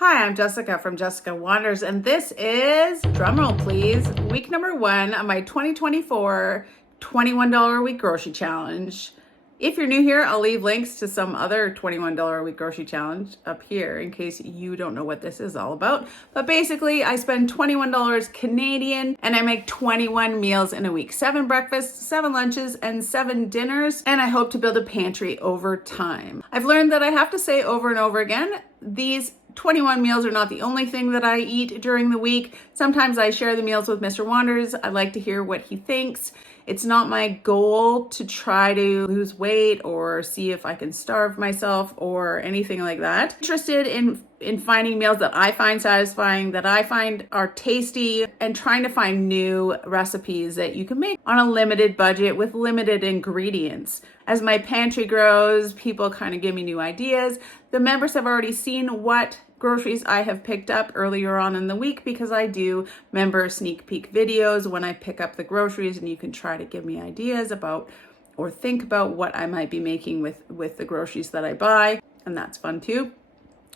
Hi, I'm Jessica from Jessica Wanders, and this is, drumroll please, week number 1 of my 2024 $21 a week grocery challenge. If you're new here, I'll leave links to some other $21 a week grocery challenge up here in case you don't know what this is all about. But basically, I spend $21 Canadian and I make 21 meals in a week. 7 breakfasts, 7 lunches, and 7 dinners. And I hope to build a pantry over time. I've learned that I have to say over and over again, these 21 meals are not the only thing that I eat during the week. Sometimes I share the meals with Mr. Wanders. I like to hear what he thinks. It's not my goal to try to lose weight or see if I can starve myself or anything like that. Interested in finding meals that I find satisfying, that I find are tasty, and trying to find new recipes that you can make on a limited budget with limited ingredients. As my pantry grows, people kind of give me new ideas. The members have already seen what groceries I have picked up earlier on in the week because I do member sneak peek videos when I pick up the groceries, and you can try to give me ideas about or think about what I might be making with the groceries that I buy, and that's fun too.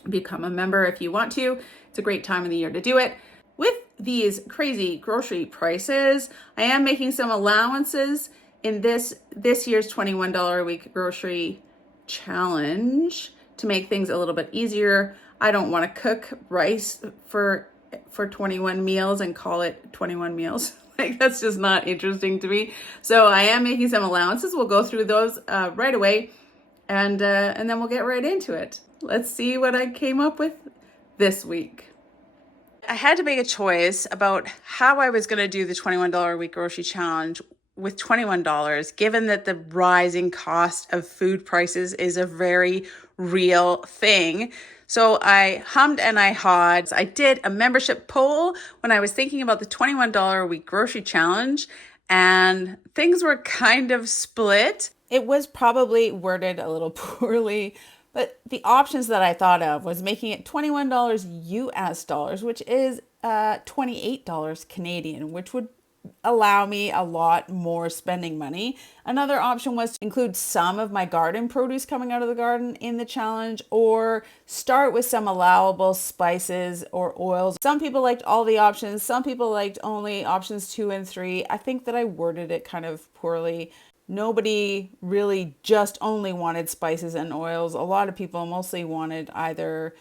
Become a member if you want to. It's a great time of the year to do it. With these crazy grocery prices, I am making some allowances in this year's $21 a week grocery challenge to make things a little bit easier. I don't want to cook rice for 21 meals and call it 21 meals. Like, that's just not interesting to me. So I am making some allowances. We'll go through those right away, and then we'll get right into it. Let's see what I came up with this week. I had to make a choice about how I was going to do the $21 a week grocery challenge with $21, given that the rising cost of food prices is a very real thing. So I hummed and I hawed. I did a membership poll when I was thinking about the $21 a week grocery challenge, and things were kind of split. It was probably worded a little poorly, but the options that I thought of was making it $21 US dollars, which is $28 Canadian, which would allow me a lot more spending money. Another option was to include some of my garden produce coming out of the garden in the challenge, or start with some allowable spices or oils. Some people liked all the options. Some people liked only options 2 and 3. I think that I worded it kind of poorly. Nobody really just only wanted spices and oils. A lot of people mostly wanted either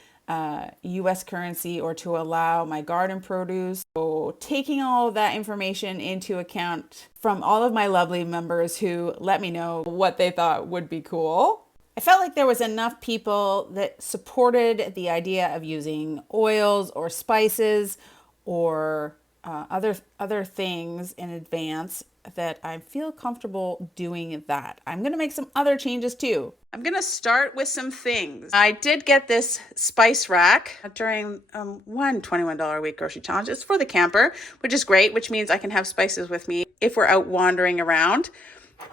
US currency or to allow my garden produce. So taking all of that information into account from all of my lovely members who let me know what they thought would be cool, I felt like there was enough people that supported the idea of using oils or spices or other things in advance that I feel comfortable doing that. I'm going to make some other changes too. I'm going to start with some things. I did get this spice rack during one $21 a week grocery challenge. It's for the camper, which is great, which means I can have spices with me if we're out wandering around.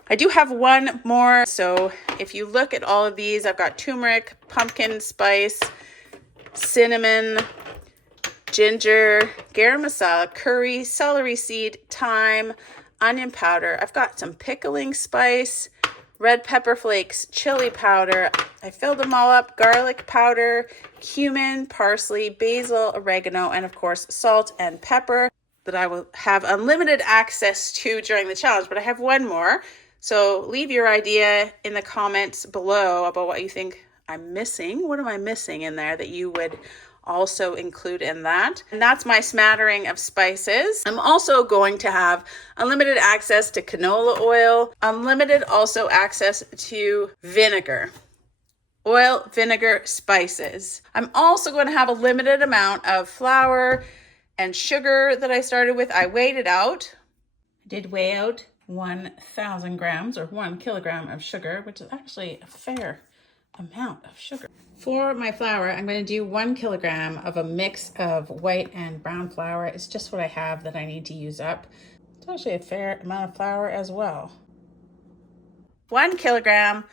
I do have one more. So if you look at all of these, I've got turmeric, pumpkin spice, cinnamon, ginger, garam masala, curry, celery seed, thyme, onion powder. I've got some pickling spice, red pepper flakes, chili powder. I filled them all up. Garlic powder, cumin, parsley, basil, oregano, and of course salt and pepper that I will have unlimited access to during the challenge. But I have one more. So leave your idea in the comments below about what you think I'm missing. What am I missing in there that you would also include in that? And that's my smattering of spices. I'm also going to have unlimited access to canola oil, unlimited also access to vinegar, oil, vinegar, spices. I'm also going to have a limited amount of flour and sugar that I started with. I weighed it out. I did weigh out 1,000 grams or 1 kilogram of sugar, which is actually a fair amount of sugar. For my flour, I'm going to do 1 kilogram of a mix of white and brown flour. It's just what I have that I need to use up. It's actually a fair amount of flour as well. 1 kilogram,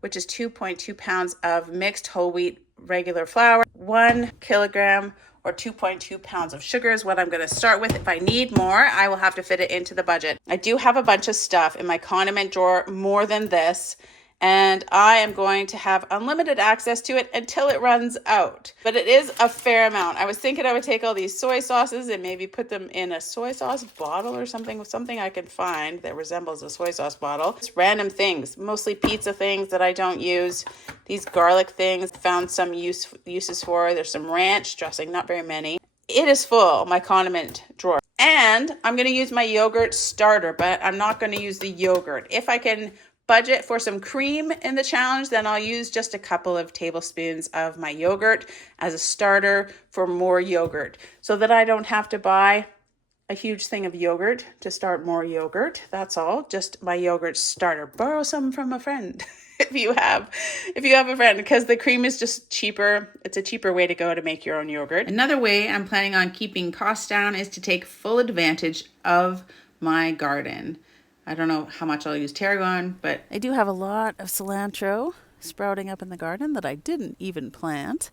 which is 2.2 pounds of mixed whole wheat regular flour. 1 kilogram or 2.2 pounds of sugar is what I'm going to start with. If I need more, I will have to fit it into the budget. I do have a bunch of stuff in my condiment drawer, more than this. and I am going to have unlimited access to it until it runs out. But it is a fair amount. I was thinking I would take all these soy sauces and maybe put them in a soy sauce bottle or something I could find that resembles a soy sauce bottle. Just random things, mostly pizza things that I don't use. These garlic things, found some uses for. There's some ranch dressing, not very many. It is full, my condiment drawer. And I'm going to use my yogurt starter, but I'm not going to use the yogurt. If I can budget for some cream in the challenge, then I'll use just a couple of tablespoons of my yogurt as a starter for more yogurt, so that I don't have to buy a huge thing of yogurt to start more yogurt. That's all, just my yogurt starter. Borrow some from a friend if you have a friend, because the cream is just cheaper. It's a cheaper way to go to make your own yogurt. Another way I'm planning on keeping costs down is to take full advantage of my garden. I don't know how much I'll use tarragon, but I do have a lot of cilantro sprouting up in the garden that I didn't even plant.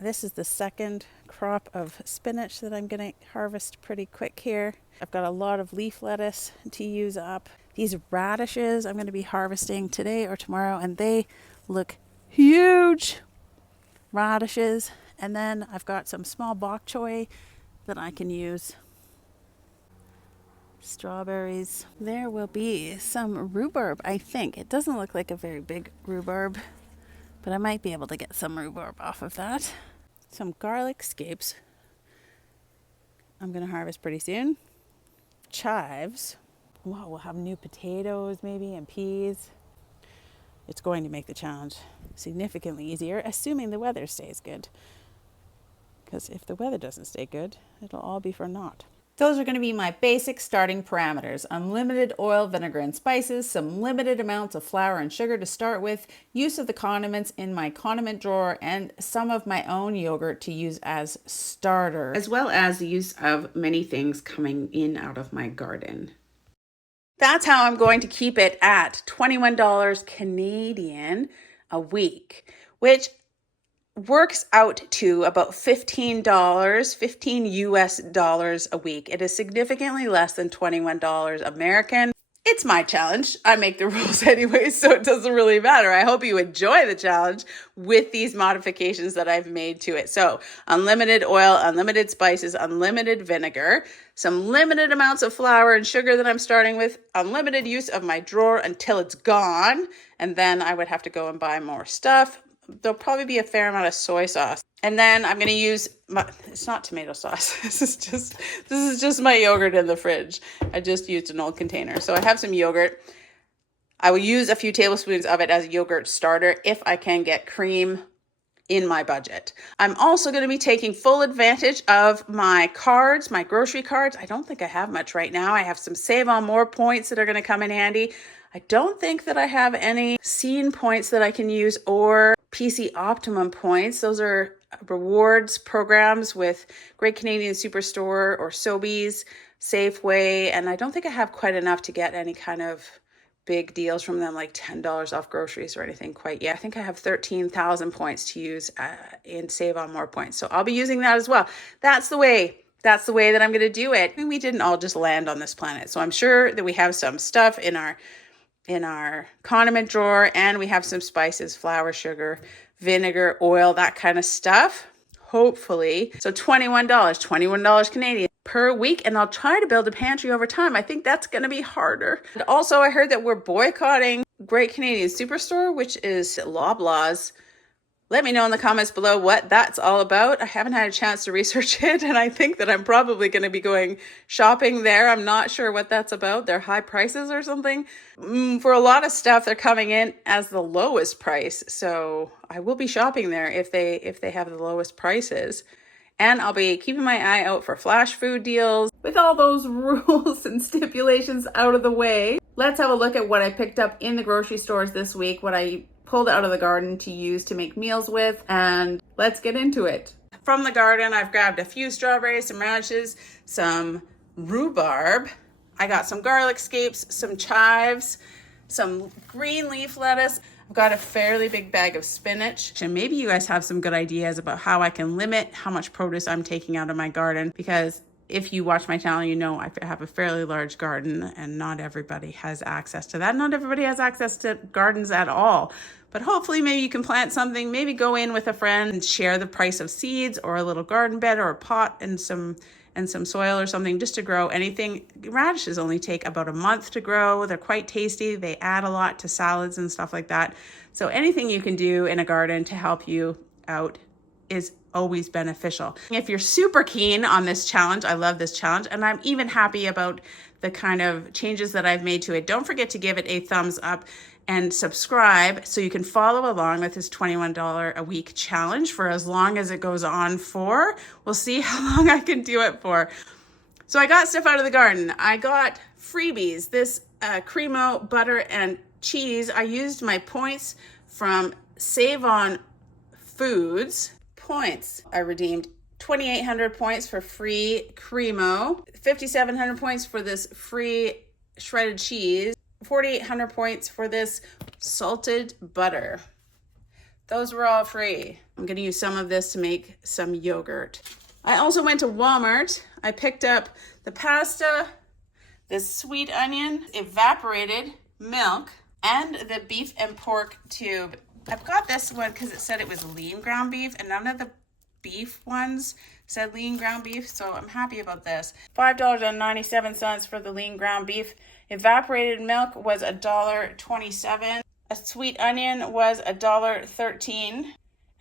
This is the second crop of spinach that I'm going to harvest pretty quick here. I've got a lot of leaf lettuce to use up. These radishes I'm going to be harvesting today or tomorrow, and they look huge. Radishes. And then I've got some small bok choy that I can use. Strawberries. There will be some rhubarb, I think. It doesn't look like a very big rhubarb, but I might be able to get some rhubarb off of that. Some garlic scapes I'm going to harvest pretty soon. Chives. Wow, we'll have new potatoes maybe and peas. It's going to make the challenge significantly easier, assuming the weather stays good. Because if the weather doesn't stay good, it'll all be for naught. those are going to be my basic starting parameters. Unlimited oil, vinegar, and spices, some limited amounts of flour and sugar to start with, use of the condiments in my condiment drawer, and some of my own yogurt to use as starter, as well as the use of many things coming in out of my garden. That's how I'm going to keep it at $21 Canadian a week, which works out to about $15 US dollars a week. It is significantly less than $21 American. It's my challenge. I make the rules anyway, so it doesn't really matter. I hope you enjoy the challenge with these modifications that I've made to it. So unlimited oil, unlimited spices, unlimited vinegar, some limited amounts of flour and sugar that I'm starting with, unlimited use of my drawer until it's gone, and then I would have to go and buy more stuff. There'll probably be a fair amount of soy sauce. And then I'm going to use it's not tomato sauce. This is just my yogurt in the fridge. I just used an old container. So I have some yogurt. I will use a few tablespoons of it as a yogurt starter if I can get cream in my budget. I'm also going to be taking full advantage of my cards, my grocery cards. I don't think I have much right now. I have some Save on More points that are going to come in handy. I don't think that I have any Scene points that I can use or PC Optimum points. Those are rewards programs with Great Canadian Superstore or Sobeys, Safeway, and I don't think I have quite enough to get any kind of big deals from them, like $10 off groceries or anything quite yet. I think I have 13,000 points to use in Save on More points. So I'll be using that as well. That's the way that I'm going to do it. I mean, we didn't all just land on this planet. So I'm sure that we have some stuff in our condiment drawer, and we have some spices, flour, sugar, vinegar, oil, that kind of stuff, hopefully. So $21 Canadian per week, and I'll try to build a pantry over time. I think that's going to be harder. And also, I heard that we're boycotting Great Canadian Superstore, which is Loblaws. Let me know in the comments below what that's all about. I haven't had a chance to research it, and I think that I'm probably going to be going shopping there. I'm not sure what that's about. They're high prices or something. For a lot of stuff, they're coming in as the lowest price. So I will be shopping there if they have the lowest prices. And I'll be keeping my eye out for flash food deals. With all those rules and stipulations out of the way, let's have a look at what I picked up in the grocery stores this week, what I pulled out of the garden to use to make meals with, and let's get into it. From the garden, I've grabbed a few strawberries, some radishes, some rhubarb. I got some garlic scapes, some chives, some green leaf lettuce. I've got a fairly big bag of spinach. And maybe you guys have some good ideas about how I can limit how much produce I'm taking out of my garden, because if you watch my channel, you know I have a fairly large garden and not everybody has access to that. Not everybody has access to gardens at all. But hopefully maybe you can plant something, maybe go in with a friend and share the price of seeds or a little garden bed or a pot and some soil or something just to grow anything. Radishes only take about a month to grow. They're quite tasty. They add a lot to salads and stuff like that. So anything you can do in a garden to help you out is always beneficial. If you're super keen on this challenge, I love this challenge, and I'm even happy about the kind of changes that I've made to it. Don't forget to give it a thumbs up and subscribe so you can follow along with this $21 a week challenge for as long as it goes on for. We'll see how long I can do it for. So I got stuff out of the garden. I got freebies. This Cremo butter and cheese. I used my points from Save On Foods. Points. I redeemed 2,800 points for free Cremo, 5,700 points for this free shredded cheese, 4,800 points for this salted butter. Those were all free. I'm going to use some of this to make some yogurt. I also went to Walmart. I picked up the pasta, this sweet onion, evaporated milk, and the beef and pork tube. I've got this one because it said it was lean ground beef, and none of the beef ones said lean ground beef, so I'm happy about this. $5.97 for the lean ground beef. Evaporated milk was $1.27. A sweet onion was $1.13.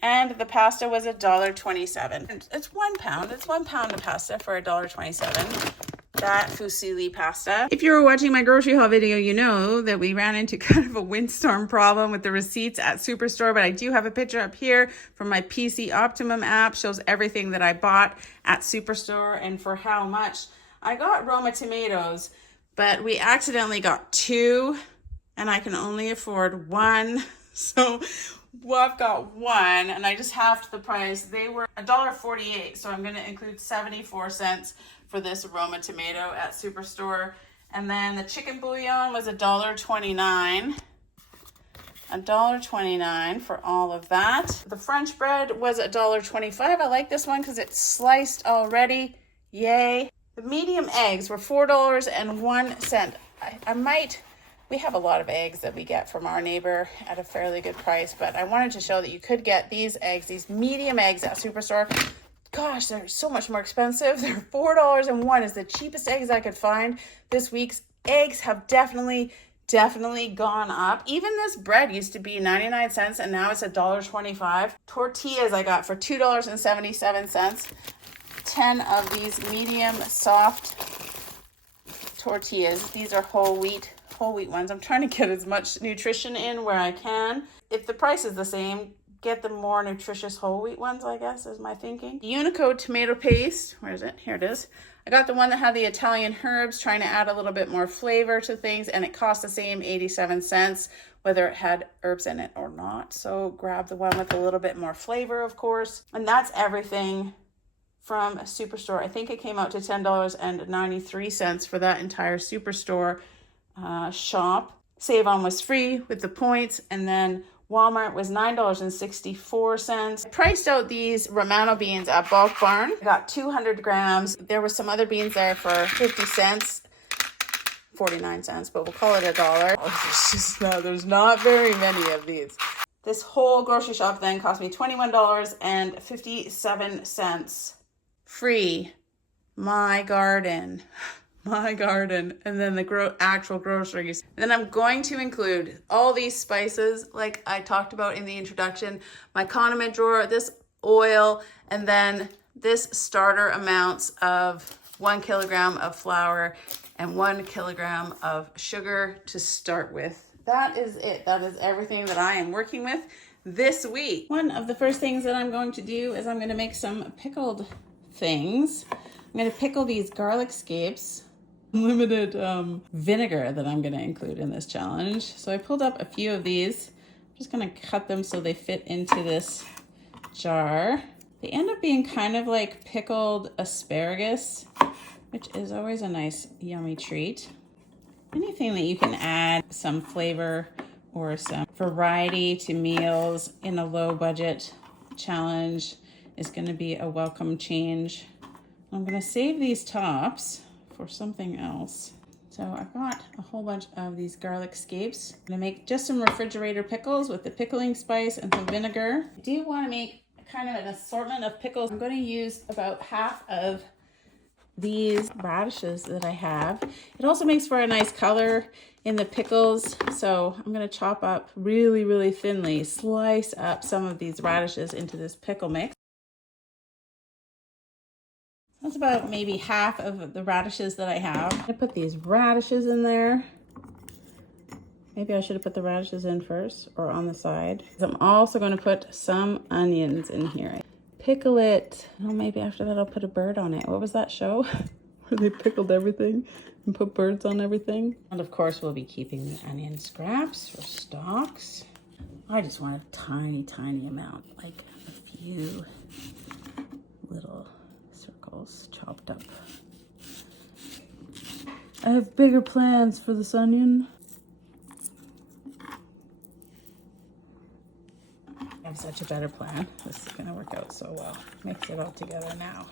And the pasta was $1.27. It's 1 pound. It's 1 pound of pasta for $1.27. That fusilli pasta. If you were watching my grocery haul video, you know that we ran into kind of a windstorm problem with the receipts at Superstore, but I do have a picture up here from my PC Optimum app. Shows everything that I bought at Superstore and for how much. I got Roma tomatoes, but we accidentally got 2 and I can only afford 1. So well, I've got 1 and I just halved the price. They were $1.48, so I'm going to include 74 cents for this Roma tomato at Superstore. And then the chicken bouillon was $1.29. $1.29 for all of that. The French bread was $1.25. I like this one because it's sliced already. Yay. The medium eggs were $4.01. We have a lot of eggs that we get from our neighbor at a fairly good price, but I wanted to show that you could get these eggs, these medium eggs at Superstore. Gosh, they're so much more expensive. They're $4.01 is the cheapest eggs I could find this week's. Eggs have definitely gone up. Even this bread used to be 99 cents and now it's $1.25. Tortillas I got for $2.77. 10 of these medium soft tortillas. These are whole wheat ones. I'm trying to get as much nutrition in where I can. If the price is the same, get the more nutritious whole wheat ones, I guess, is my thinking. Unico tomato paste. Where is it? Here it is. I got the one that had the Italian herbs, trying to add a little bit more flavor to things, and it cost the same 87 cents, whether it had herbs in it or not. So grab the one with a little bit more flavor, of course. And that's everything from Superstore. I think it came out to $10.93 for that entire Superstore shop. Save On was free with the points, and then Walmart was $9.64. I priced out these Romano beans at Bulk Barn. I got 200 grams. There were some other beans there for 50 cents, 49 cents, but we'll call it $1. There's not very many of these. This whole grocery shop then cost me $21.57. Free. My garden, and then the actual groceries. And then I'm going to include all these spices like I talked about in the introduction, my condiment drawer, this oil, and then this starter amounts of 1 kilogram of flour and 1 kilogram of sugar to start with. That is it. That is everything that I am working with this week. One of the first things that I'm going to do is I'm going to make some pickled things. I'm going to pickle these garlic scapes. Limited vinegar that I'm going to include in this challenge. So I pulled up a few of these. I'm just going to cut them so they fit into this jar. They end up being kind of like pickled asparagus, which is always a nice yummy treat. Anything that you can add some flavor or some variety to meals in a low budget challenge is going to be a welcome change. I'm gonna save these tops for something else. So I've got a whole bunch of these garlic scapes. I'm gonna make just some refrigerator pickles with the pickling spice and some vinegar. I do wanna make kind of an assortment of pickles. I'm gonna use about half of these radishes that I have. It also makes for a nice color in the pickles. So I'm gonna chop up really, really thinly, slice up some of these radishes into this pickle mix. That's about maybe half of the radishes that I have. I'm gonna put these radishes in there. Maybe I should have put the radishes in first or on the side. I'm also gonna put some onions in here. Pickle it. Oh, maybe after that I'll put a bird on it. What was that show where they pickled everything and put birds on everything? And of course we'll be keeping the onion scraps for stalks. I just want a tiny, tiny amount, like a few little circles chopped up. I have bigger plans for this onion. I have such a better plan. This is gonna work out so well. Mix it all together now.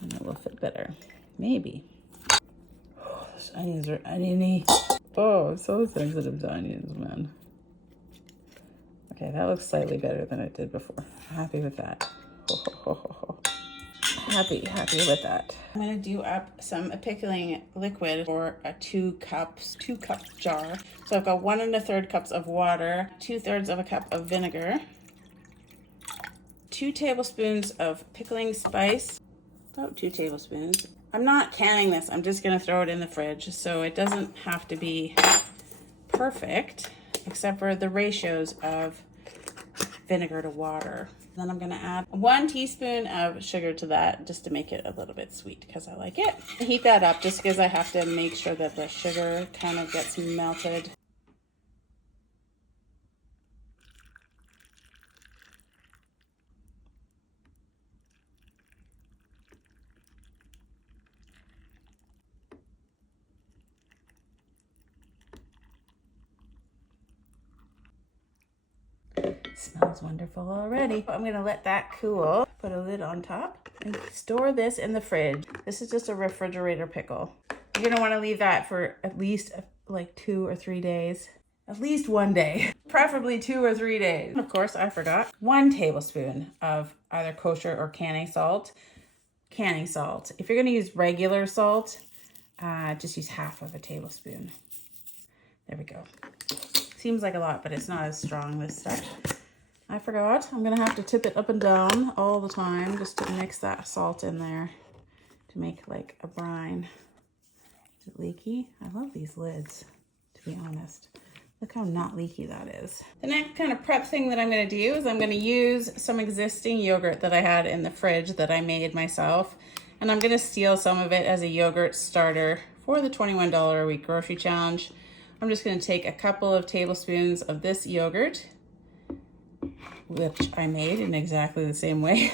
And it will fit better. Maybe. Oh, those onions are oniony. Oh, I'm so sensitive to onions, man. Okay, that looks slightly better than it did before. Happy with that. Happy with that. I'm gonna do up some pickling liquid for a 2 cup jar. So I've got 1 1/3 cups of water, 2/3 of a cup of vinegar, 2 tablespoons of pickling spice, about 2 tablespoons. I'm not canning this, I'm just gonna throw it in the fridge. So it doesn't have to be perfect, except for the ratios of vinegar to water. Then I'm gonna add 1 teaspoon of sugar to that just to make it a little bit sweet because I like it. Heat that up just because I have to make sure that the sugar kind of gets melted. Smells wonderful already. I'm gonna let that cool, put a lid on top, and store this in the fridge. This is just a refrigerator pickle. You're gonna wanna leave that for at least like 2 or 3 days. At least 1 day, preferably 2 or 3 days. Of course, I forgot 1 tablespoon of either kosher or canning salt. Canning salt. If you're gonna use regular salt, just use half of a tablespoon. There we go. Seems like a lot, but it's not as strong this stuff. I forgot. I'm gonna have to tip it up and down all the time just to mix that salt in there to make like a brine. Is it leaky? I love these lids, to be honest. Look how not leaky that is. The next kind of prep thing that I'm gonna do is I'm gonna use some existing yogurt that I had in the fridge that I made myself. And I'm gonna steal some of it as a yogurt starter for the $21 a week grocery challenge. I'm just gonna take a couple of tablespoons of this yogurt, which I made in exactly the same way.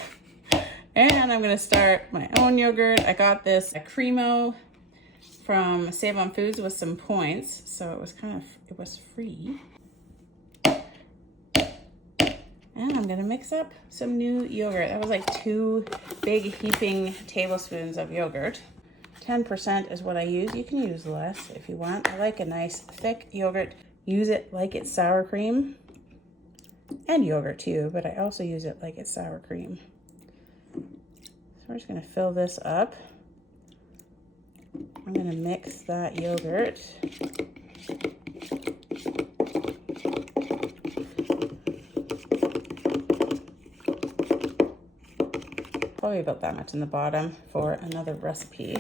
And I'm gonna start my own yogurt. I got this a Cremo from Save on Foods with some points, so it was free. And I'm gonna mix up some new yogurt. That was like 2 big heaping tablespoons of yogurt. 10% is what I use. You can use less if you want. I like a nice thick yogurt. Use it like it's sour cream. And yogurt too, but I also use it like it's sour cream. So we're just gonna fill this up. I'm gonna mix that yogurt. Probably about that much in the bottom for another recipe.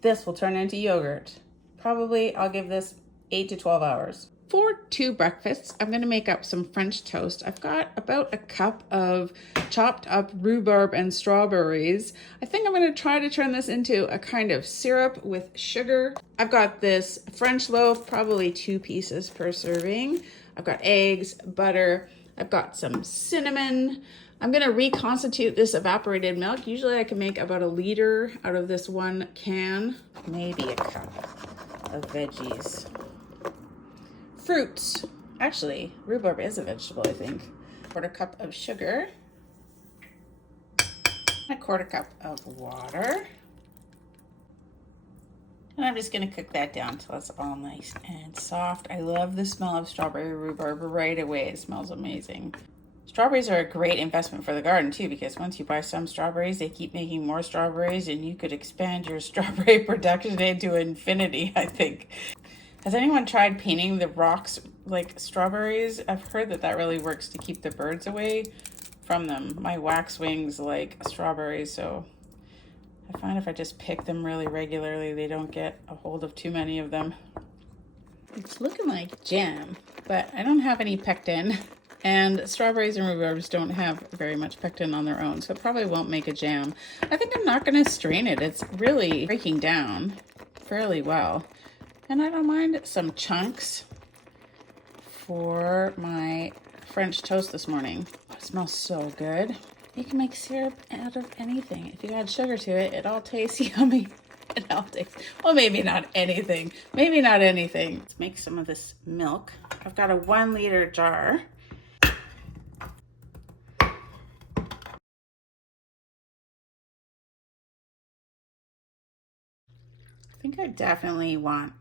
This will turn into yogurt. Probably I'll give this 8 to 12 hours. For 2 breakfasts, I'm gonna make up some French toast. I've got about a cup of chopped up rhubarb and strawberries. I think I'm gonna try to turn this into a kind of syrup with sugar. I've got this French loaf, probably 2 pieces per serving. I've got eggs, butter. I've got some cinnamon. I'm gonna reconstitute this evaporated milk. Usually I can make about 1 liter out of this 1 can. Maybe a cup of veggies. Fruits. Actually, rhubarb is a vegetable, I think. 1/4 cup of sugar. A quarter cup of water. And I'm just gonna cook that down until it's all nice and soft. I love the smell of strawberry rhubarb right away. It smells amazing. Strawberries are a great investment for the garden too, because once you buy some strawberries, they keep making more strawberries and you could expand your strawberry production into infinity, I think. Has anyone tried painting the rocks like strawberries? I've heard that that really works to keep the birds away from them. My waxwings like strawberries, so I find if I just pick them really regularly, they don't get a hold of too many of them. It's looking like jam, but I don't have any pectin, and strawberries and rhubarbs don't have very much pectin on their own, so it probably won't make a jam. I think I'm not going to strain it. It's really breaking down fairly well, and I don't mind some chunks for my French toast this morning. It smells so good. You can make syrup out of anything. If you add sugar to it, it all tastes yummy. It all tastes, well, maybe not anything. Maybe not anything. Let's make some of this milk. I've got a 1 liter jar. I think I definitely want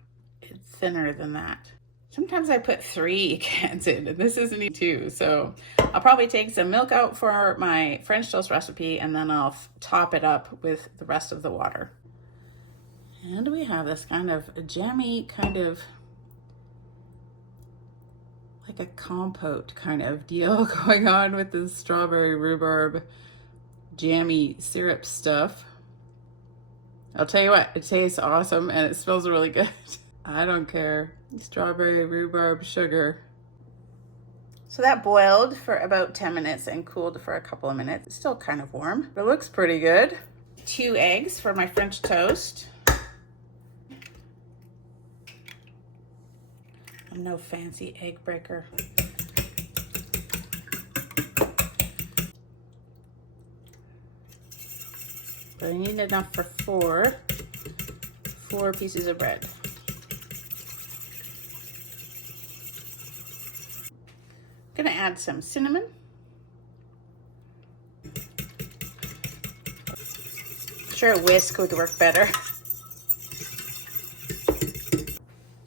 it thinner than that. Sometimes I put 3 cans in, and this isn't even 2, so I'll probably take some milk out for my French toast recipe, and then I'll top it up with the rest of the water. And we have this kind of jammy, kind of like a compote kind of deal going on with this strawberry rhubarb jammy syrup stuff. I'll tell you what, it tastes awesome and it smells really good. I don't care. Strawberry rhubarb sugar. So that boiled for about 10 minutes and cooled for a couple of minutes. It's still kind of warm. It looks pretty good. 2 eggs for my French toast. I'm no fancy egg breaker. But I need enough for 4 pieces of bread. I'm gonna add some cinnamon. Sure, a whisk would work better.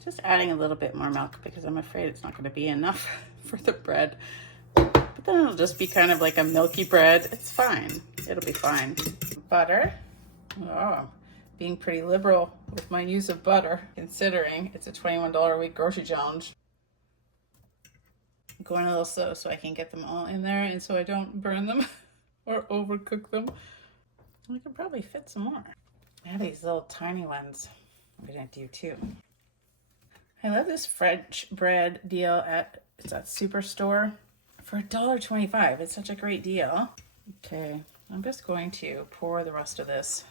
Just adding a little bit more milk because I'm afraid it's not gonna be enough for the bread. But then it'll just be kind of like a milky bread. It's fine, it'll be fine. Butter. Oh, being pretty liberal with my use of butter, considering it's a $21 a week grocery challenge. I'm going a little slow so I can get them all in there and so I don't burn them or overcook them. I could probably fit some more. I have these little tiny ones. I'm gonna do 2. I love this French bread deal at Superstore for $1.25. It's such a great deal. Okay, I'm just going to pour the rest of this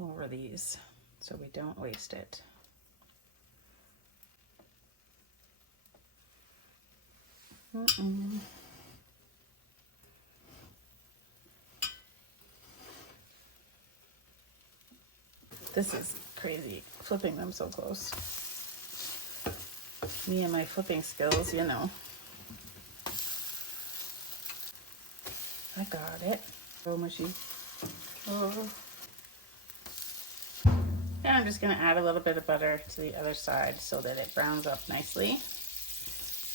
over these so we don't waste it. This is crazy, flipping them so close. Me and my flipping skills, you know. I got it. So mushy. Oh. And I'm just gonna add a little bit of butter to the other side so that it browns up nicely.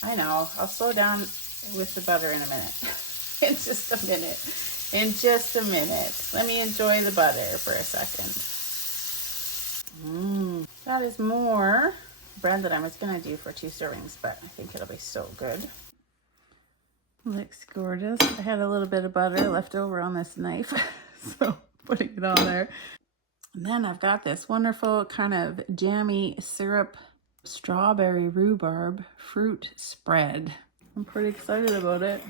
I know, I'll slow down with the butter in a minute. In just a minute. In just a minute. Let me enjoy the butter for a second. That is more bread that I was gonna do for 2 servings, but I think it'll be so good. Looks gorgeous. I had a little bit of butter left over on this knife, so putting it on there. And then I've got this wonderful kind of jammy syrup strawberry rhubarb fruit spread. I'm pretty excited about it.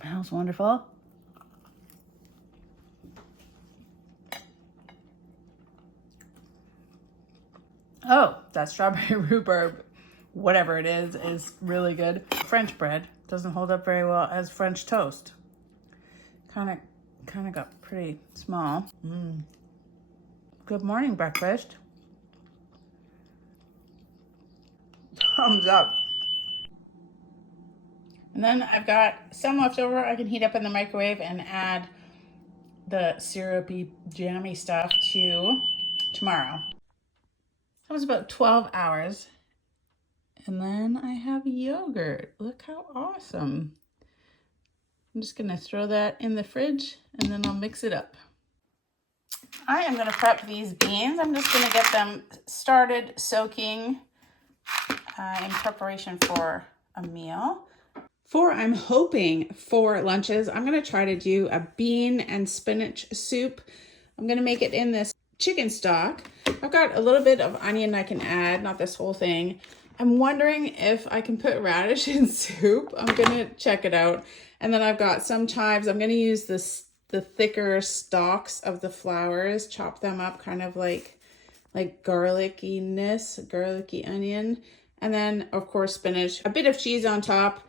Smells wonderful. Oh, that strawberry rhubarb, whatever it is really good. French bread doesn't hold up very well as French toast. Kind of got pretty small. Good morning, breakfast. Thumbs up. And then I've got some left over I can heat up in the microwave and add the syrupy, jammy stuff to tomorrow. That was about 12 hours. And then I have yogurt. Look how awesome. I'm just gonna throw that in the fridge and then I'll mix it up. I am gonna prep these beans. I'm just gonna get them started soaking in preparation for a meal. I'm hoping for lunches, I'm gonna try to do a bean and spinach soup. I'm gonna make it in this chicken stock. I've got a little bit of onion I can add, not this whole thing. I'm wondering if I can put radish in soup. I'm gonna check it out. And then I've got some chives. I'm gonna use the thicker stalks of the flowers, chop them up kind of like garlicky onion. And then of course spinach, a bit of cheese on top.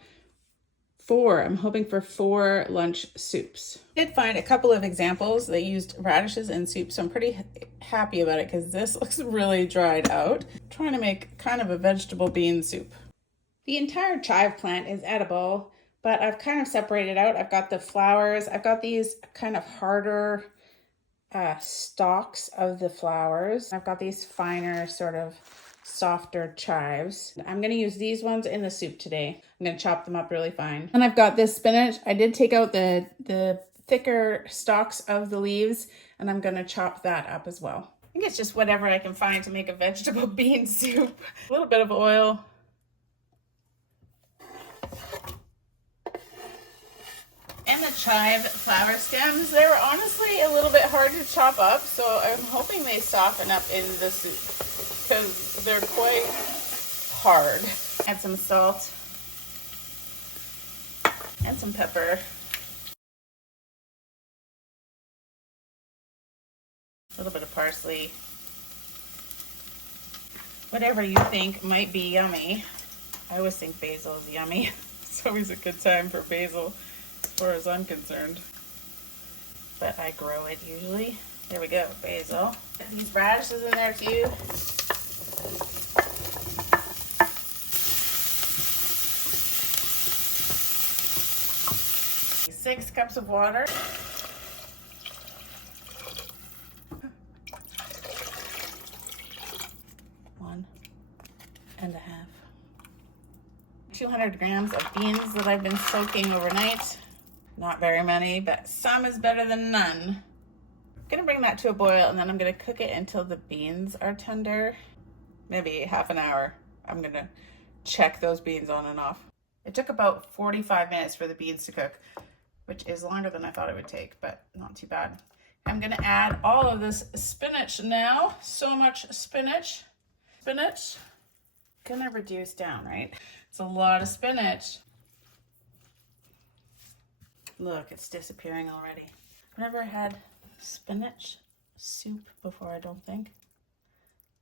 I'm hoping for 4 lunch soups. I did find a couple of examples that used radishes in soup, so I'm pretty happy about it because this looks really dried out. I'm trying to make kind of a vegetable bean soup. The entire chive plant is edible, but I've kind of separated out. I've got the flowers. I've got these kind of harder stalks of the flowers. I've got these finer sort of softer chives. I'm going to use these ones in the soup today. I'm going to chop them up really fine. And I've got this spinach. I did take out the thicker stalks of the leaves and I'm going to chop that up as well. I think it's just whatever I can find to make a vegetable bean soup. A little bit of oil. And the chive flower stems, they were honestly a little bit hard to chop up, so I'm hoping they soften up in the soup because they're quite hard. Add some salt and some pepper. A little bit of parsley. Whatever you think might be yummy. I always think basil is yummy. It's always a good time for basil as far as I'm concerned. But I grow it usually. There we go, basil. Get these radishes in there too. 6 cups of water. One and a half. 200 grams of beans that I've been soaking overnight. Not very many, but some is better than none. I'm gonna bring that to a boil and then I'm gonna cook it until the beans are tender. Maybe half an hour. I'm gonna check those beans on and off. It took about 45 minutes for the beans to cook, which is longer than I thought it would take, but not too bad. I'm gonna add all of this spinach now. So much spinach. Spinach, gonna reduce down, right? It's a lot of spinach. Look, it's disappearing already. I've never had spinach soup before, I don't think.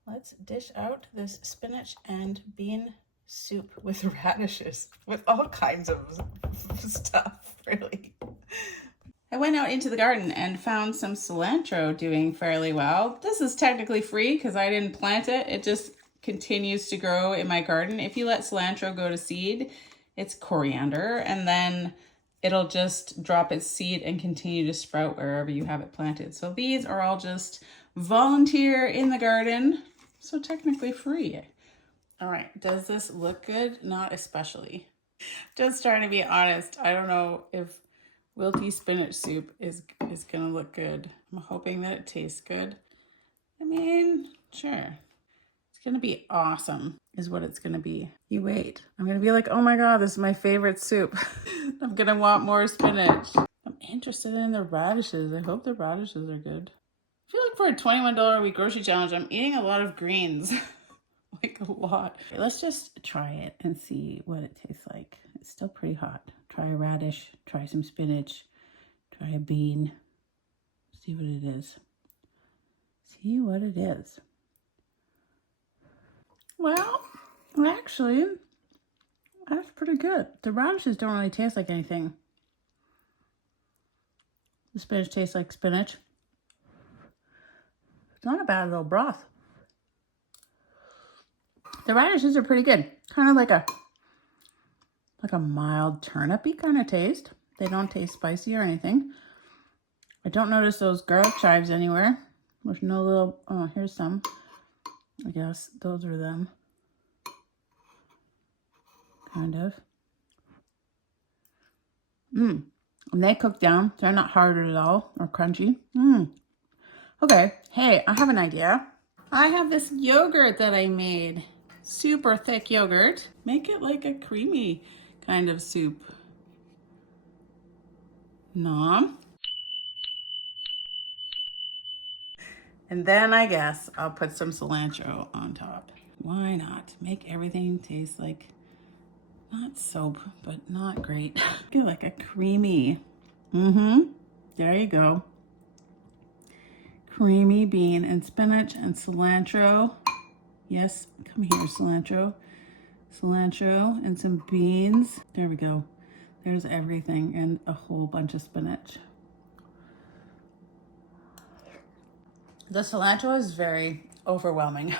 Let's dish out this spinach and bean soup with radishes, with all kinds of stuff, really. I went out into the garden and found some cilantro doing fairly well. This is technically free because I didn't plant it. It just continues to grow in my garden. If you let cilantro go to seed, it's coriander, and then it'll just drop its seed and continue to sprout wherever you have it planted. So these are all just volunteer in the garden, so technically free. All right, does this look good? Not especially. Just trying to be honest, I don't know if wilty spinach soup is gonna look good. I'm hoping that it tastes good. I mean, sure. It's gonna be awesome is what it's gonna be. You wait. I'm gonna be like, oh my God, this is my favorite soup. I'm gonna want more spinach. I'm interested in the radishes. I hope the radishes are good. I feel like for a $21 a week grocery challenge, I'm eating a lot of greens. Like a lot. Let's just try it and see what it tastes like. It's still pretty hot. Try a radish, try some spinach, try a bean. See what it is. See what it is. Well, actually, that's pretty good. The radishes don't really taste like anything. The spinach tastes like spinach. It's not a bad little broth. The radishes are pretty good. Kind of like a like a mild turnipy kind of taste. They don't taste spicy or anything. I don't notice those garlic chives anywhere. There's no little, oh, here's some. I guess those are them. Kind of. And they cook down. They're not hard at all or crunchy. Okay, hey, I have an idea. I have this yogurt that I made. Super thick yogurt. Make it like a creamy kind of soup. Nom. And then I guess I'll put some cilantro on top. Why not? Make everything taste like, not soap, but not great. Get like a creamy. There you go. Creamy bean and spinach and cilantro. Yes, come here, cilantro. Cilantro and some beans. There we go. There's everything and a whole bunch of spinach. The cilantro is very overwhelming.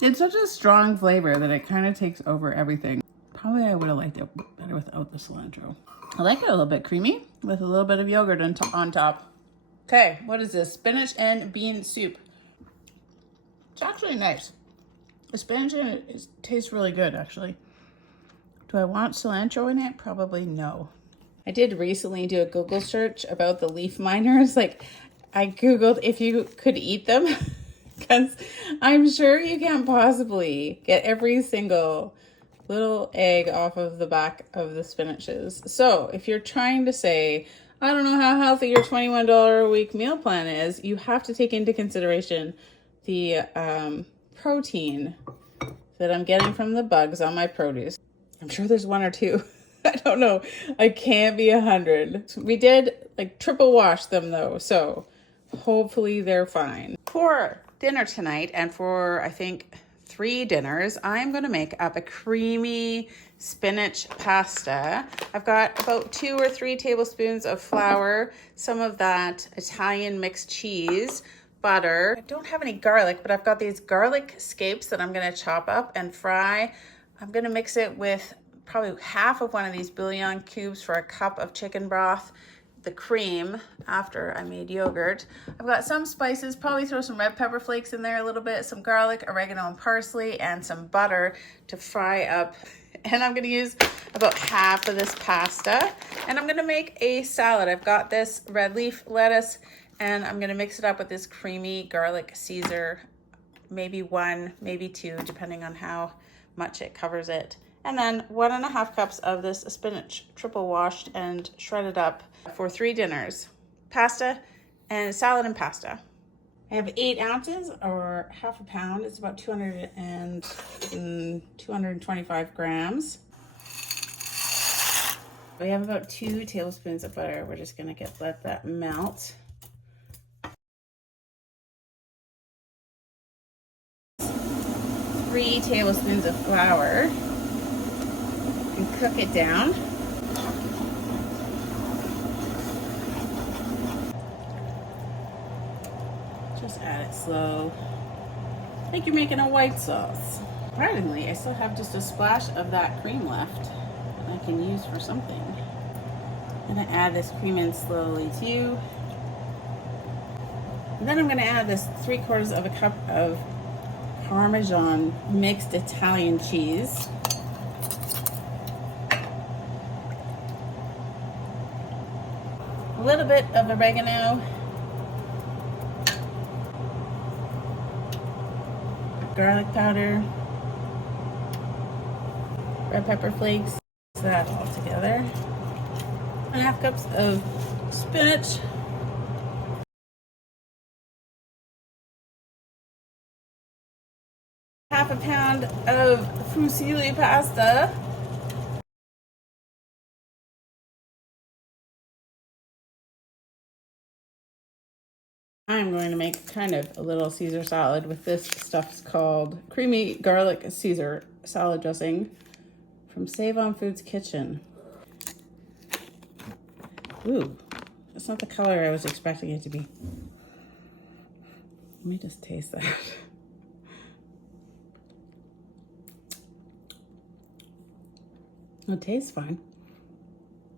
It's such a strong flavor that it kind of takes over everything. Probably I would have liked it better without the cilantro. I like it a little bit creamy with a little bit of yogurt on top. Okay, what is this? Spinach and bean soup. It's actually nice. The spinach in it tastes really good, actually. Do I want cilantro in it? Probably no. I did recently do a Google search about the leaf miners. Like, I Googled if you could eat them because I'm sure you can't possibly get every single little egg off of the back of the spinaches. So if you're trying to say, I don't know how healthy your $21 a week meal plan is, you have to take into consideration the protein that I'm getting from the bugs on my produce. I'm sure there's one or two. I don't know. I can't be 100. We did like triple wash them though, so hopefully they're fine. For dinner tonight and for I think 3 dinners, I'm going to make up a creamy spinach pasta. I've got about 2 or 3 tablespoons of flour, some of that Italian mixed cheese, butter. I don't have any garlic, but I've got these garlic scapes that I'm going to chop up and fry. I'm going to mix it with probably half of one of these bouillon cubes for a cup of chicken broth, the cream after I made yogurt. I've got some spices, probably throw some red pepper flakes in there a little bit, some garlic, oregano and parsley, and some butter to fry up. And I'm gonna use about half of this pasta. And I'm gonna make a salad. I've got this red leaf lettuce and I'm gonna mix it up with this creamy garlic Caesar, maybe 1, maybe 2, depending on how much it covers it. And then 1.5 cups of this spinach, triple washed and shredded up for 3 dinners. Pasta and salad and pasta. I have 8 ounces or half a pound. It's about 225 grams. We have about 2 tablespoons of butter. We're just gonna let that melt. 3 tablespoons of flour. And cook it down. Just add it slow, like you're making a white sauce. Surprisingly, I still have just a splash of that cream left that I can use for something. I'm gonna add this cream in slowly too. And then I'm gonna add this 3/4 of a cup of Parmesan mixed Italian cheese. A little bit of oregano, garlic powder, red pepper flakes, mix that all together. 1/2 cups of spinach, half a pound of fusilli pasta, I'm going to make kind of a little Caesar salad with this stuff called creamy garlic Caesar salad dressing from Save On Foods Kitchen. Ooh, that's not the color I was expecting it to be. Let me just taste that. It tastes fine.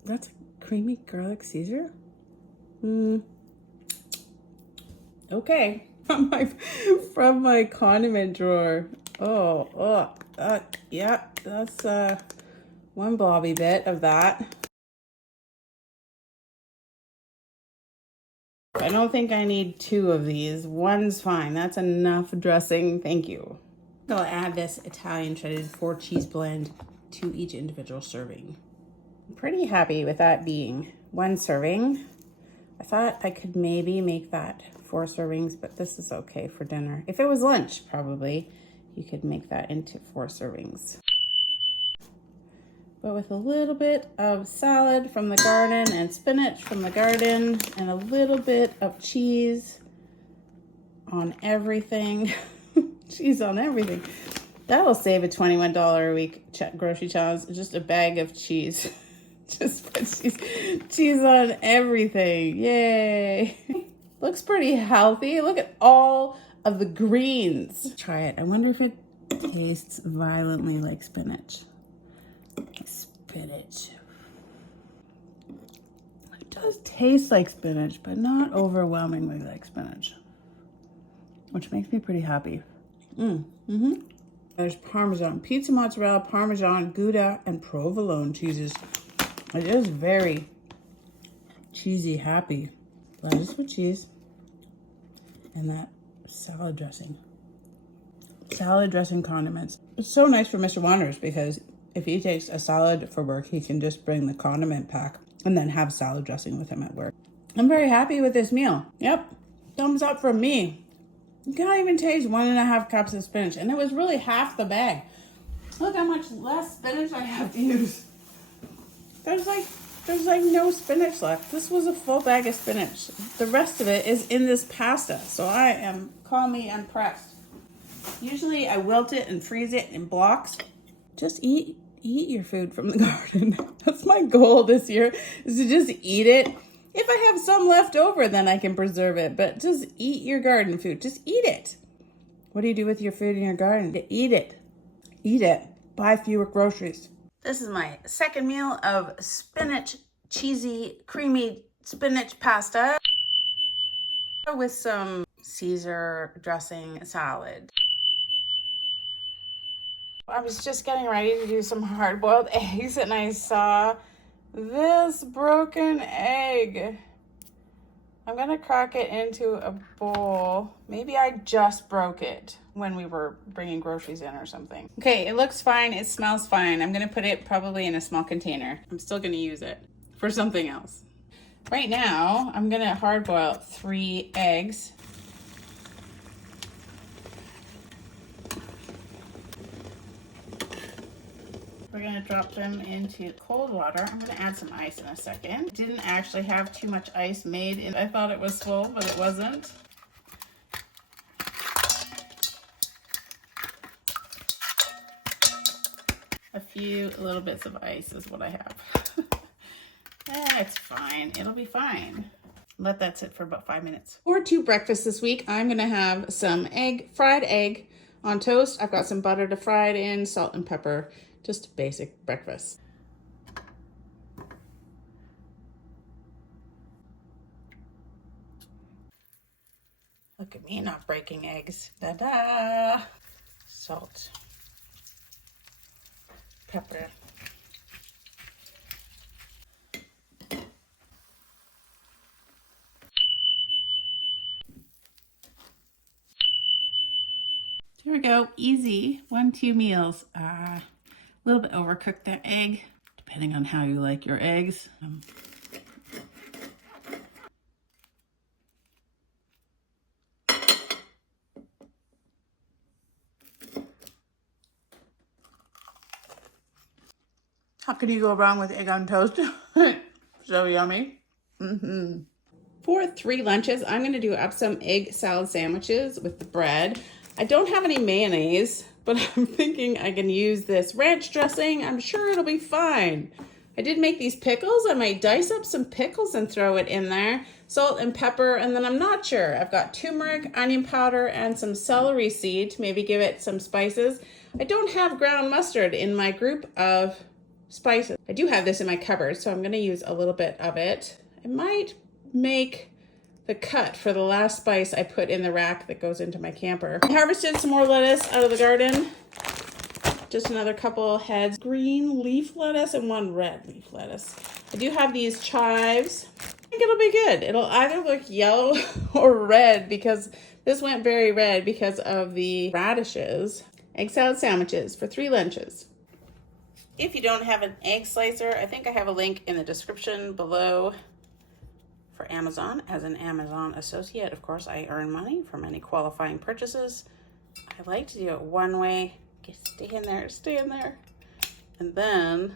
That's a creamy garlic Caesar. Okay. From my condiment drawer. Yeah, that's one blobby bit of that. I don't think I need 2 of these. One's fine. That's enough dressing. Thank you. I'll add this Italian shredded 4-cheese blend to each individual serving. I'm pretty happy with that being 1 serving. I thought I could maybe make that 4 servings, but this is okay for dinner. If it was lunch, probably, you could make that into 4 servings. But with a little bit of salad from the garden and spinach from the garden and a little bit of cheese on everything. Cheese on everything. That'll save a $21 a week grocery challenge. Just a bag of cheese. Just put cheese on everything. Yay. Looks pretty healthy. Look at all of the greens. Try it. I wonder if it tastes violently like spinach. Spinach. It does taste like spinach, but not overwhelmingly like spinach, which makes me pretty happy. There's Parmesan, pizza mozzarella, Parmesan, Gouda, and provolone cheeses. It is very cheesy happy. Lettuce with cheese and that salad dressing. Salad dressing condiments. It's so nice for Mr. Wonders because if he takes a salad for work, he can just bring the condiment pack and then have salad dressing with him at work. I'm very happy with this meal. Yep, thumbs up from me. You can't even taste 1.5 cups of spinach, and it was really half the bag. Look how much less spinach I have to use. There's like no spinach left. This was a full bag of spinach. The rest of it is in this pasta, so call me impressed. Usually I wilt it and freeze it in blocks. Just eat your food from the garden. That's my goal this year, is to just eat it. If I have some left over, then I can preserve it, but just eat your garden food. Just eat it. What do you do with your food in your garden? Eat it. Eat it. Buy fewer groceries. This is my second meal of spinach, cheesy, creamy spinach pasta with some Caesar dressing salad. I was just getting ready to do some hard-boiled eggs and I saw this broken egg. I'm gonna crack it into a bowl. Maybe I just broke it when we were bringing groceries in or something. Okay, it looks fine, it smells fine. I'm gonna put it probably in a small container. I'm still gonna use it for something else. Right now, I'm gonna hard-boil 3 eggs. We're gonna drop them into cold water. I'm gonna add some ice in a second. Didn't actually have too much ice made, and I thought it was full, but it wasn't. A few little bits of ice is what I have. It's fine, it'll be fine. Let that sit for about 5 minutes. For 2 breakfasts this week, I'm gonna have some fried egg on toast. I've got some butter to fry it in, salt and pepper. Just basic breakfast. Look at me not breaking eggs. Da-da! Salt. Pepper. There we go. Easy. 1-2 meals. A little bit overcooked that egg, depending on how you like your eggs. How can you go wrong with egg on toast? So yummy. For 3 lunches, I'm going to do up some egg salad sandwiches with the bread. I don't have any mayonnaise, but I'm thinking I can use this ranch dressing. I'm sure it'll be fine. I did make these pickles. I might dice up some pickles and throw it in there. Salt and pepper, and then I'm not sure. I've got turmeric, onion powder, and some celery seed to maybe give it some spices. I don't have ground mustard in my group of spices. I do have this in my cupboard, so I'm gonna use a little bit of it. I might make the cut for the last spice I put in the rack that goes into my camper. I harvested some more lettuce out of the garden. Just another couple heads. Green leaf lettuce and one red leaf lettuce. I do have these chives. I think it'll be good. It'll either look yellow or red because this went very red because of the radishes. Egg salad sandwiches for 3 lunches. If you don't have an egg slicer, I think I have a link in the description below for Amazon. As an Amazon associate, of course, I earn money from any qualifying purchases. I like to do it one way. Stay in there, stay in there. And then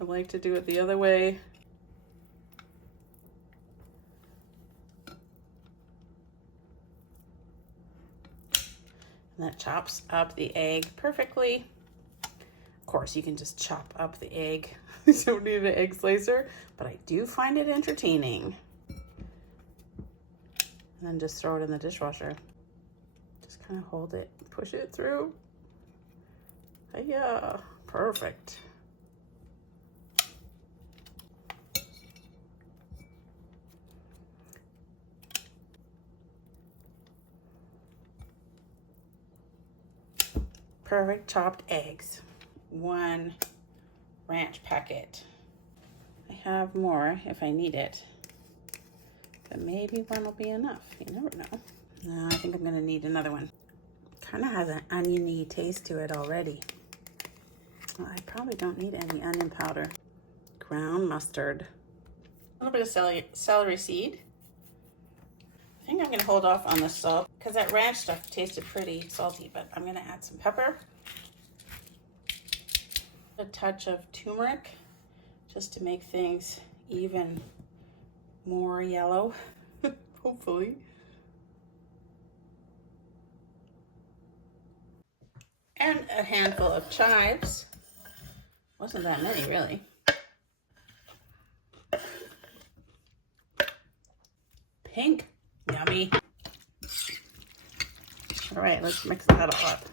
I like to do it the other way. And that chops up the egg perfectly. Of course, you can just chop up the egg. You don't need an egg slicer, but I do find it entertaining. And then just throw it in the dishwasher. Just kind of hold it, push it through. Yeah, perfect. Perfect chopped eggs. 1 ranch packet. I have more if I need it, but maybe one will be enough. You never know. No, I think I'm gonna need another one. Kind of has an oniony taste to it already. Well, I probably don't need any onion powder. Ground mustard. A little bit of celery seed. I think I'm gonna hold off on the salt because that ranch stuff tasted pretty salty, but I'm gonna add some pepper. A touch of turmeric just to make things even more yellow, hopefully. And a handful of chives. Wasn't that many, really. Pink, yummy. All right, let's mix that all up.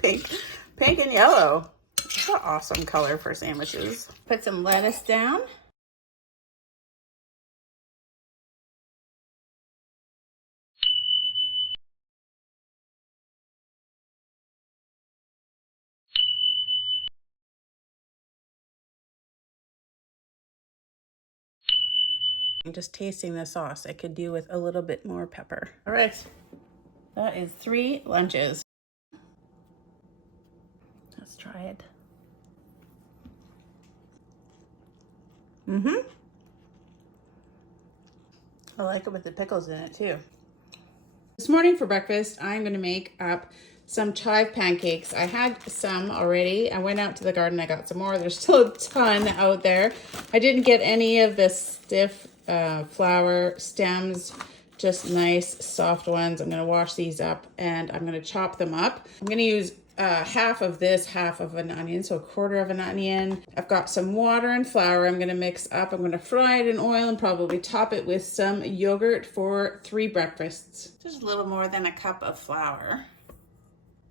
Pink and yellow. That's an awesome color for sandwiches. Put some lettuce down. I'm just tasting the sauce. I could do with a little bit more pepper. All right, that is 3 lunches. Let's try it. I like it with the pickles in it too. This morning for breakfast, I'm gonna make up some chive pancakes. I had some already. I went out to the garden, I got some more. There's still a ton out there. I didn't get any of the stiff flour stems, just nice soft ones. I'm gonna wash these up and I'm gonna chop them up. I'm gonna use half of this, half of an onion, so 1/4 of an onion. I've got some water and flour I'm gonna mix up. I'm gonna fry it in oil and probably top it with some yogurt for 3 breakfasts. Just a little more than a cup of flour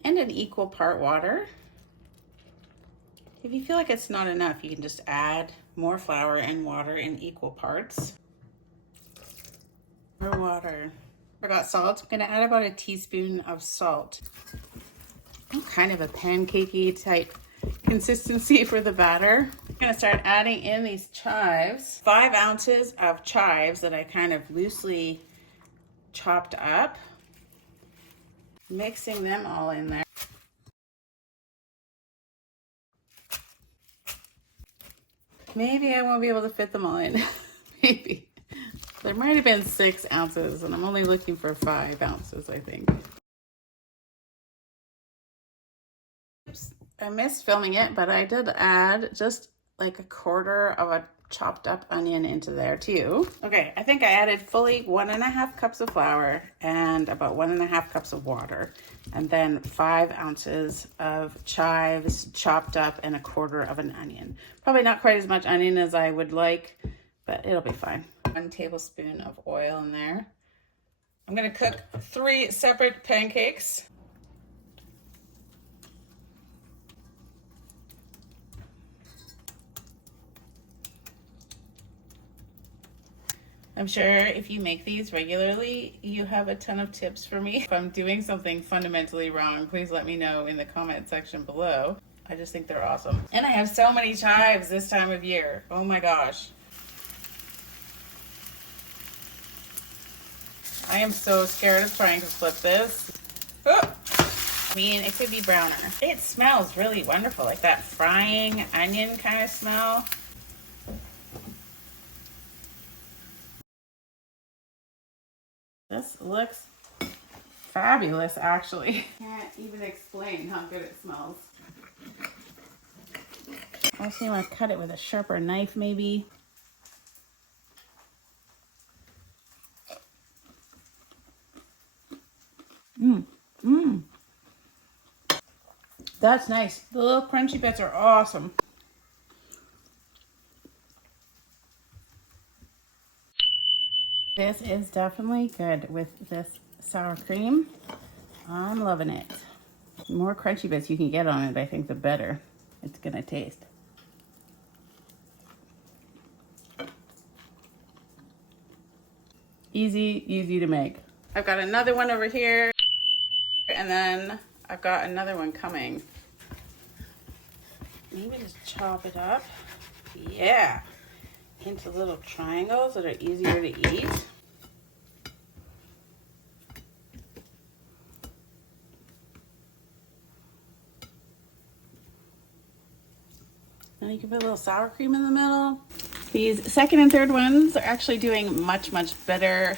and an equal part water. If you feel like it's not enough, you can just add more flour and water in equal parts. More water. Forgot salt. I'm gonna add about a teaspoon of salt. Kind of a pancakey type consistency for the batter. I'm gonna start adding in these chives. 5 ounces of chives that I kind of loosely chopped up. Mixing them all in there. Maybe I won't be able to fit them all in. Maybe. There might have been 6 ounces and I'm only looking for 5 ounces, I think. Oops, I missed filming it, but I did add just like 1/4 of a chopped up onion into there too. Okay, I think I added fully 1.5 cups of flour and about 1.5 cups of water. And then 5 ounces of chives chopped up and 1/4 of an onion. Probably not quite as much onion as I would like, but it'll be fine. 1 tablespoon of oil in there. I'm gonna cook 3 separate pancakes. I'm sure if you make these regularly, you have a ton of tips for me. If I'm doing something fundamentally wrong, please let me know in the comment section below. I just think they're awesome. And I have so many chives this time of year. Oh my gosh. I am so scared of trying to flip this. Oh! I mean, it could be browner. It smells really wonderful, like that frying onion kind of smell. This looks fabulous, actually. Can't even explain how good it smells. Also, you want to cut it with a sharper knife, maybe. That's nice. The little crunchy bits are awesome. This is definitely good with this sour cream. I'm loving it. The more crunchy bits you can get on it, I think the better it's gonna taste. Easy to make. I've got another one over here, and then I've got another one coming. Maybe just chop it up. Yeah. Into little triangles that are easier to eat. And you can put a little sour cream in the middle. These second and third ones are actually doing much better.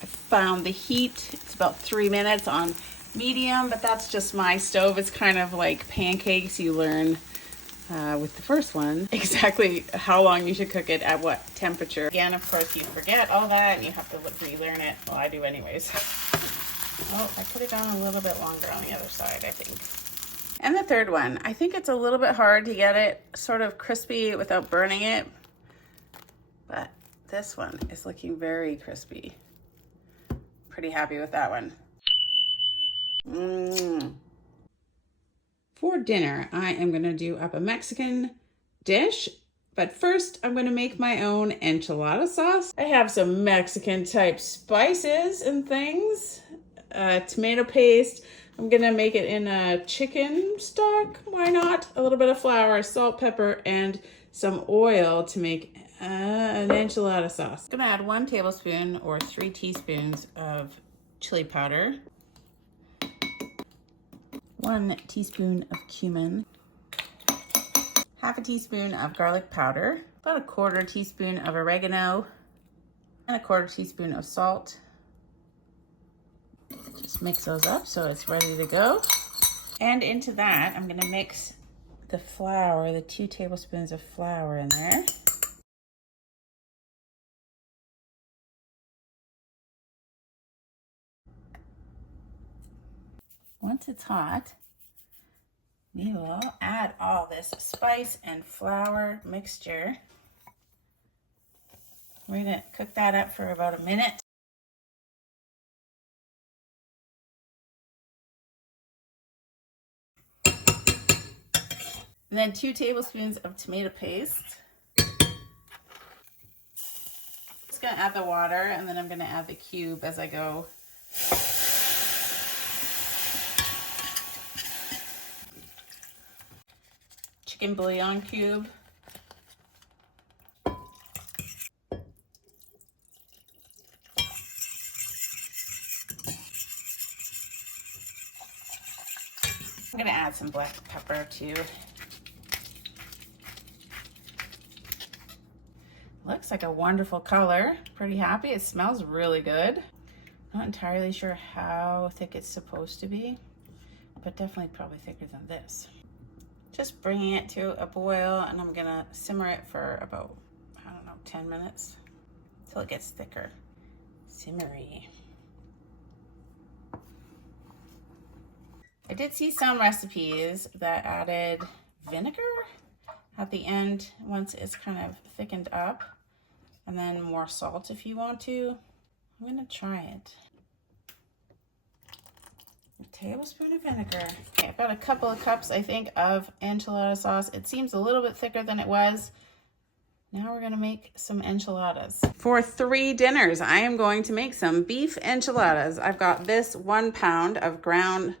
I found the heat, it's about 3 minutes on medium, but that's just my stove. It's kind of like pancakes. You learn with the first one exactly how long you should cook it at what temperature. Again, of course, you forget all that and you have to relearn it. Well, I do anyways. Oh, I put it on a little bit longer on the other side, I think. And the third one, I think it's a little bit hard to get it sort of crispy without burning it, but this one is looking very crispy. Pretty happy with that one. For dinner, I am gonna do up a Mexican dish, but first I'm gonna make my own enchilada sauce. I have some Mexican type spices and things, tomato paste. I'm gonna make it in a chicken stock, why not? A little bit of flour, salt, pepper, and some oil to make an enchilada sauce. I'm gonna add 1 tablespoon or 3 teaspoons of chili powder, 1 teaspoon of cumin, half a teaspoon of garlic powder, about a 1/4 teaspoon of oregano, and a 1/4 teaspoon of salt. Just mix those up so it's ready to go. And into that, I'm gonna mix the flour, the 2 tablespoons of flour in there. Once it's hot, we will add all this spice and flour mixture. We're gonna cook that up for about a minute. And then 2 tablespoons of tomato paste. Just gonna add the water, and then I'm gonna add the cube as I go. Chicken bouillon cube. I'm gonna add some black pepper too. Looks like a wonderful color. Pretty happy. It smells really good. Not entirely sure how thick it's supposed to be, but definitely probably thicker than this. Just bringing it to a boil, and I'm gonna simmer it for about, I don't know, 10 minutes till it gets thicker. Simmery. I did see some recipes that added vinegar at the end once it's kind of thickened up, and then more salt if you want to. I'm gonna try it. A tablespoon of vinegar. Okay, I've got a couple of cups, I think, of enchilada sauce. It seems a little bit thicker than it was. Now we're gonna make some enchiladas. For 3 dinners, I am going to make some beef enchiladas. I've got this 1 pound of ground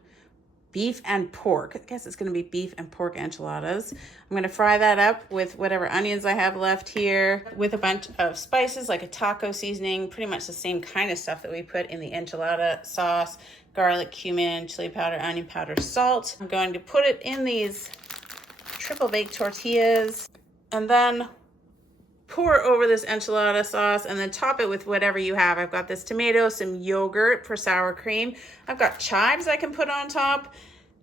beef and pork. I guess it's gonna be beef and pork enchiladas. I'm gonna fry that up with whatever onions I have left here, with a bunch of spices like a taco seasoning, pretty much the same kind of stuff that we put in the enchilada sauce, garlic, cumin, chili powder, onion powder, salt. I'm going to put it in these triple baked tortillas and then pour over this enchilada sauce and then top it with whatever you have. I've got this tomato, some yogurt for sour cream. I've got chives I can put on top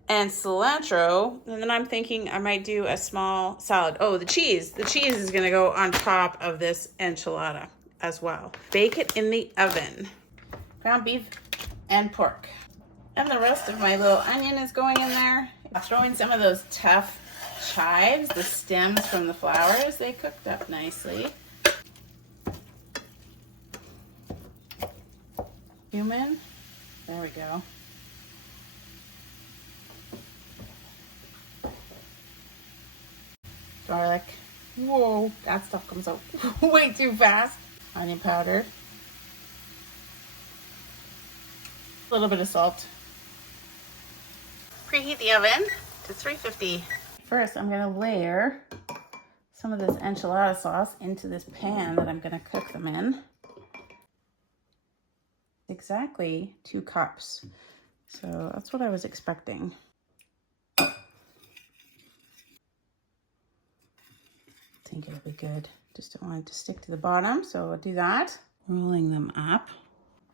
and cilantro. And then I'm thinking I might do a small salad. Oh, the cheese. The cheese is gonna go on top of this enchilada as well. Bake it in the oven. Ground beef and pork. And the rest of my little onion is going in there. I'll throw in some of those tough chives, the stems from the flowers. They cooked up nicely. Cumin. There we go. Garlic. Whoa, that stuff comes out way too fast. Onion powder. A little bit of salt. Preheat the oven to 350. First, I'm gonna layer some of this enchilada sauce into this pan that I'm gonna cook them in. Exactly 2 cups. So that's what I was expecting. I think it'll be good. Just don't want it to stick to the bottom, so I'll do that. Rolling them up,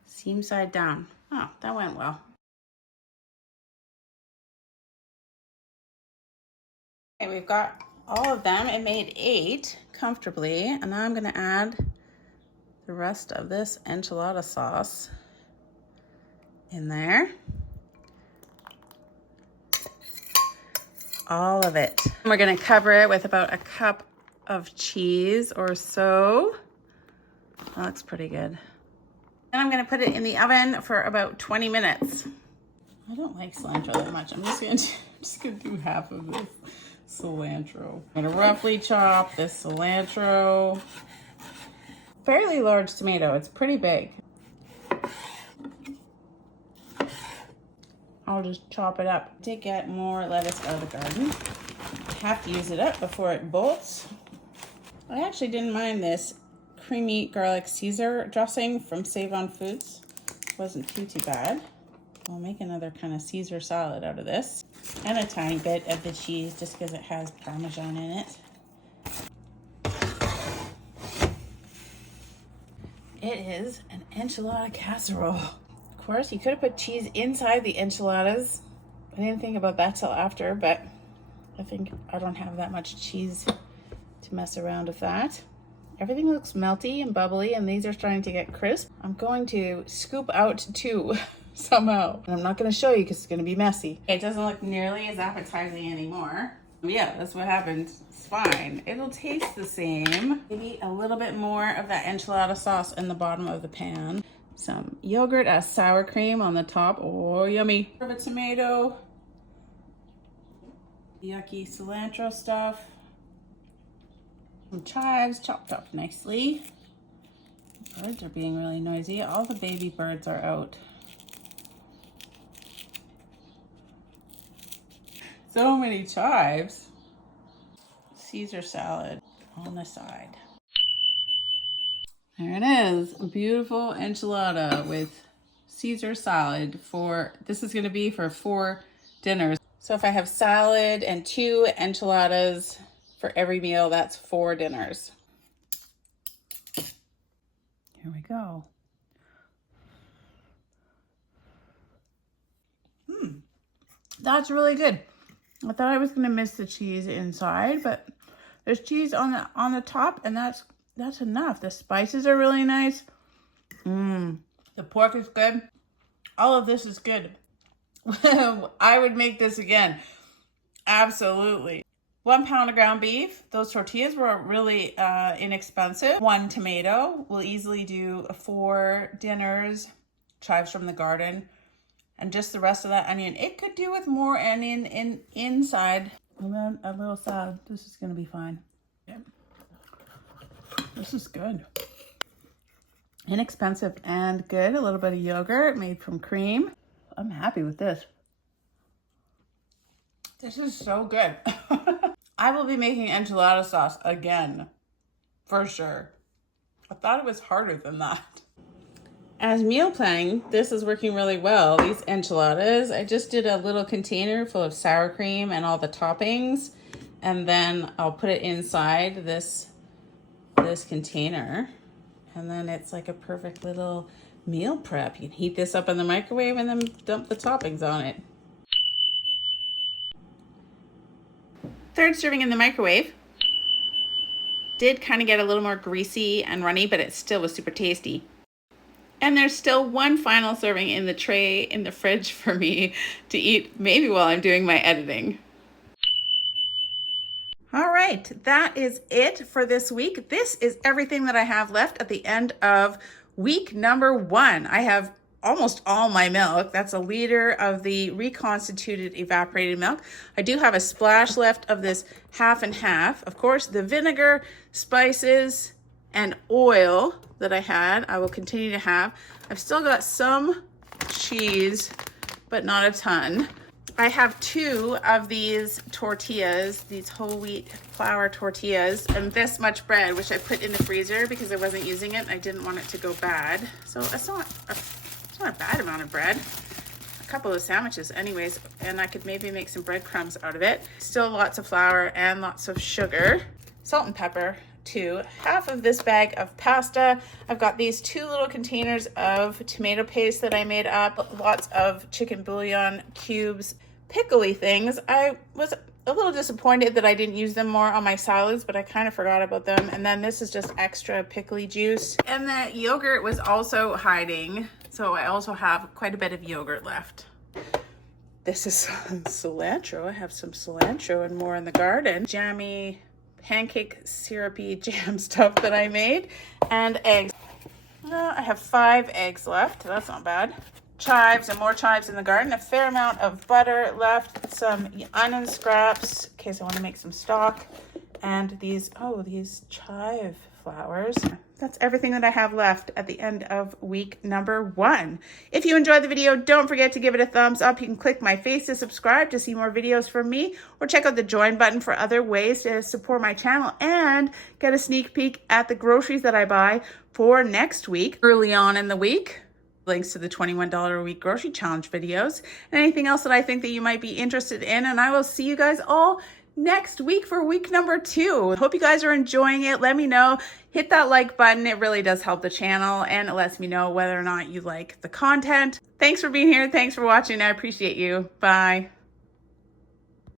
seam side down. Oh, that went well. Okay, we've got all of them. It made 8 comfortably, and now I'm gonna add the rest of this enchilada sauce in there. All of it. And we're gonna cover it with about a cup of cheese or so. That looks pretty good. And I'm gonna put it in the oven for about 20 minutes. I don't like cilantro that much. I'm just gonna do half of this cilantro. I'm gonna roughly chop this cilantro. Fairly large tomato, it's pretty big. I'll just chop it up. To get more lettuce out of the garden, I have to use it up before it bolts. I actually didn't mind this creamy garlic Caesar dressing from Save on Foods. Wasn't too bad. I'll make another kind of Caesar salad out of this. And a tiny bit of the cheese just because it has Parmesan in it. It is an enchilada casserole. Of course, you could have put cheese inside the enchiladas. I didn't think about that till after, but I think I don't have that much cheese to mess around with that. Everything looks melty and bubbly, and these are starting to get crisp. I'm going to scoop out 2 somehow. And I'm not going to show you because it's going to be messy. It doesn't look nearly as appetizing anymore. Yeah, that's what happens. It's fine. It'll taste the same. Maybe a little bit more of that enchilada sauce in the bottom of the pan. Some yogurt as sour cream on the top. Oh, yummy. A tomato. Yucky cilantro stuff. Some chives chopped up nicely. Birds are being really noisy. All the baby birds are out. So many chives. Caesar salad on the side. There it is. A beautiful enchilada with Caesar salad this is gonna be for 4 dinners. So if I have salad and 2 enchiladas for every meal, that's 4 dinners. Here we go. That's really good. I thought I was gonna miss the cheese inside, but there's cheese on the top, and that's enough. The spices are really nice. The pork is good. All of this is good. I would make this again. Absolutely. 1 pound of ground beef. Those tortillas were really inexpensive. 1 tomato. We'll easily do 4 dinners. Chives from the garden. And just the rest of that onion. It could do with more onion inside. And then a little salad. This is going to be fine. Okay. This is good. Inexpensive and good. A little bit of yogurt made from cream. I'm happy with this. This is so good. I will be making enchilada sauce again, for sure. I thought it was harder than that. As meal planning, this is working really well. These enchiladas, I just did a little container full of sour cream and all the toppings, and then I'll put it inside this container, and then it's like a perfect little meal prep. You can heat this up in the microwave and then dump the toppings on it. Third serving in the microwave. Did kind of get a little more greasy and runny, but it still was super tasty. And there's still one final serving in the tray in the fridge for me to eat, maybe while I'm doing my editing. All right, that is it for this week. This is everything that I have left at the end of week number 1. I have almost all my milk. That's a liter of the reconstituted evaporated milk. I do have a splash left of this half and half. Of course, the vinegar, spices, and oil that I had, I will continue to have. I've still got some cheese, but not a ton. I have 2 of these tortillas, these whole wheat flour tortillas, and this much bread, which I put in the freezer because I wasn't using it and I didn't want it to go bad. So it's not a bad amount of bread. A couple of sandwiches anyways, and I could maybe make some breadcrumbs out of it. Still lots of flour and lots of sugar. Salt and pepper too. Half of this bag of pasta. I've got these 2 little containers of tomato paste that I made up. Lots of chicken bouillon cubes. Pickly things. I was a little disappointed that I didn't use them more on my salads, but I kind of forgot about them. And then this is just extra pickly juice. And the yogurt was also hiding, so I also have quite a bit of yogurt left. This is cilantro. I have some cilantro and more in the garden. Jammy pancake syrupy jam stuff that I made, and eggs. I have 5 eggs left. That's not bad. Chives and more chives in the garden. A fair amount of butter left. Some onion scraps in case I want to make some stock. And these chive flowers. That's everything that I have left at the end of week number 1. If you enjoyed the video, don't forget to give it a thumbs up. You can click my face to subscribe to see more videos from me, or check out the join button for other ways to support my channel and get a sneak peek at the groceries that I buy for next week, early on in the week. Links to the $21 a week grocery challenge videos and anything else that I think that you might be interested in. And I will see you guys all next week for week number 2. Hope you guys are enjoying it. Let me know. Hit that like button. It really does help the channel, and it lets me know whether or not you like the content. Thanks for being here. Thanks for watching. I appreciate you. Bye.